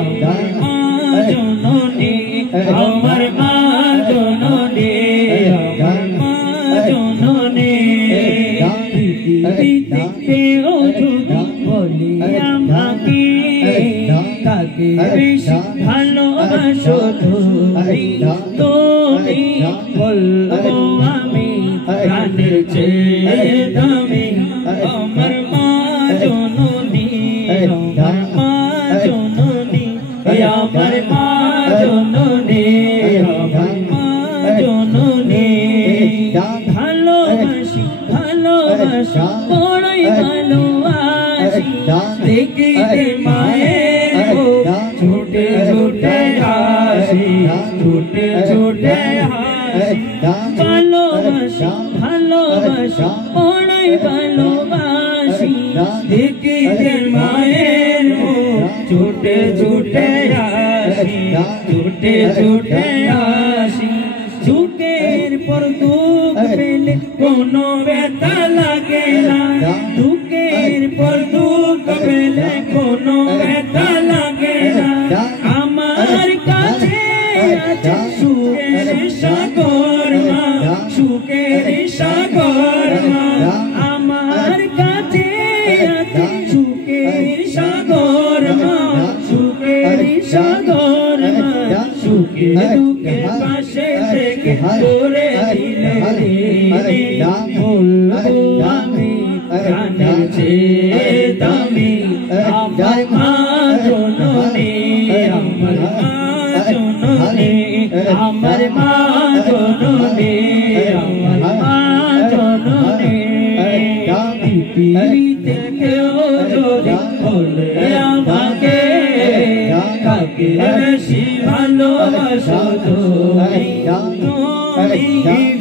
আমার মা জননী আমার মা জননী আমার মা জননী পৃথিবীতেও যদি বলি আমাকে কাকে বেশি ভালোবাসো তুমি তুমি বলবো আমি প্রাণের চেয়ে দামি আমার মা জননী আমার মা জননী আমার মা জননী আমার মা জননী ভালোবাসি ভালোবাসি বড়ই ভালোবাসি দেখিতে মায়ের ছুটে ছুটে হাসি ছুটে ছুটে হাসি ভালোবাসি ভালোবাসি বড়ই ভালোবাসি দেখিতে মায়ের ছুটে ছুটে হাসি ছুটে ছুটে হাসি দুঃখের পর দুঃখ পেলে কোনো ব্যথা লাগে না দুঃখের পর দুঃখ পেলে কোনো ব্যথা লাগে না আমার কাছে আছে সুখের সাগর মা সুখের সাগর মা আমার কাছে আছে সুখের সাগর মা সুখের সাগর মা সুখে দুঃখে পাশে থেকে করে দিলে বলবো আমি প্রাণের চেয়ে দামি আমার মা জননী আমার মা জননী আমার মা জননী আমার মা জননী পৃথিবীতে কেউ যদি বলে আমাকে কাকে বেশি ভালোবাসো তুমি তুমি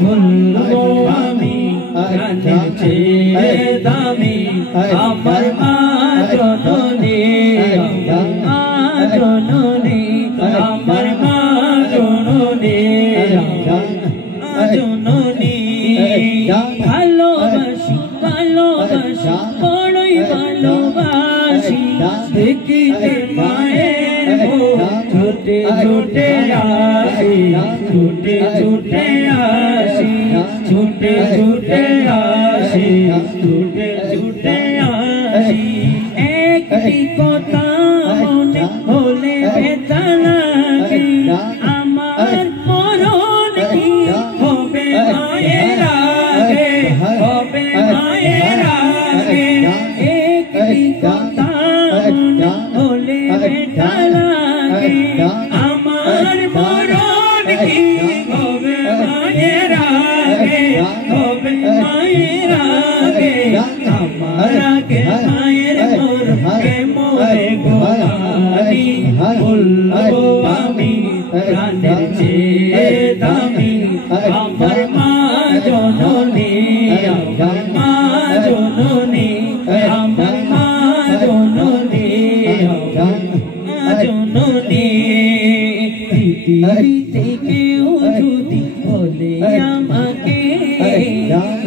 বলবো আমি প্রাণের চেয়ে দামি আমার মা জননী আমার মা জননী আমার মা জননী আমার মা জননী ভালোবাসি ভালোবাসি বড়ই ভালোবাসি দেখিতে মায়ের ছুটে ছুটে আসি ছুটে ছুটে আসি ছুটে ছুটে আসি ছুটে ছুটে আসি একটি কথা মনে হলে ব্যথা লাগে আমার মরণ কি হবে মায়ের আগে হবে মায়ের আগে একটি কথা মনে হলে ব্যথা লাগে আমার মরণ কি হবে মায়ের আগে হবে মায়ের আগে আমার আগে মায়ের মরণে মরে গোলামি বলবো আমি প্রাণের চেয়ে দামি আমার মা জননী আমার মা জননী আমার মা জননী আমার মা জননী পৃথিবীতে কেউ যদি বলে আমাকে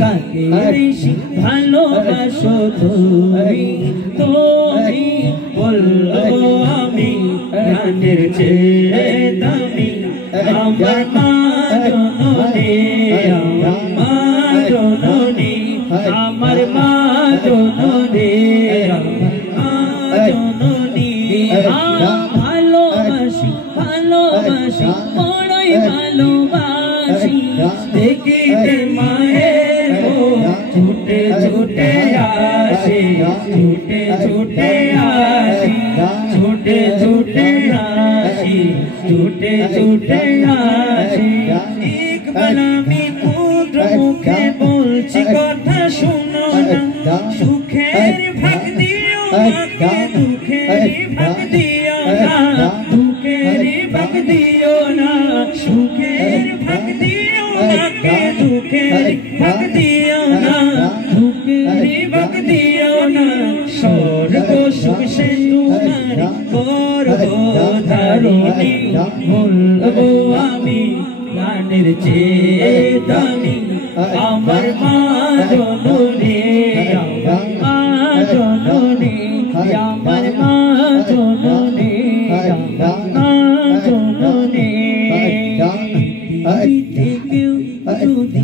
কাকে বেশি ভালোবাসো তুমি তুমি বলবো আমি প্রাণের চেয়ে দামি আমার মা জননী আমার মা জননী আমার মা জননী আমার মা জননী ভালোবাসি ভালোবাসি বড়ই ভালোবাসি দেখিতে মায়ের ছুটে ছুটে আসি ছুটে ছুটে আসি ছুটে ছুটে আসি ছুটে ছুটে আসি একবার আমি পুত্র মুখে বলছি কথা শুনো না সুখের ভাগ দিও আমাকে দুঃখের ভাগ দিও না দুঃখের ভাগ দিও না সুখের ভাগ দিও আমাকে দুঃখের ভাগ দিও না দুঃখের ভাগ দিও না স্বর্গ সুখ সে তোমার করব ধারণী বলবো আমি প্রাণের চেয়ে দামি আমার মা জননী আমার মা জননী আমার মা জননী থেকেও যদি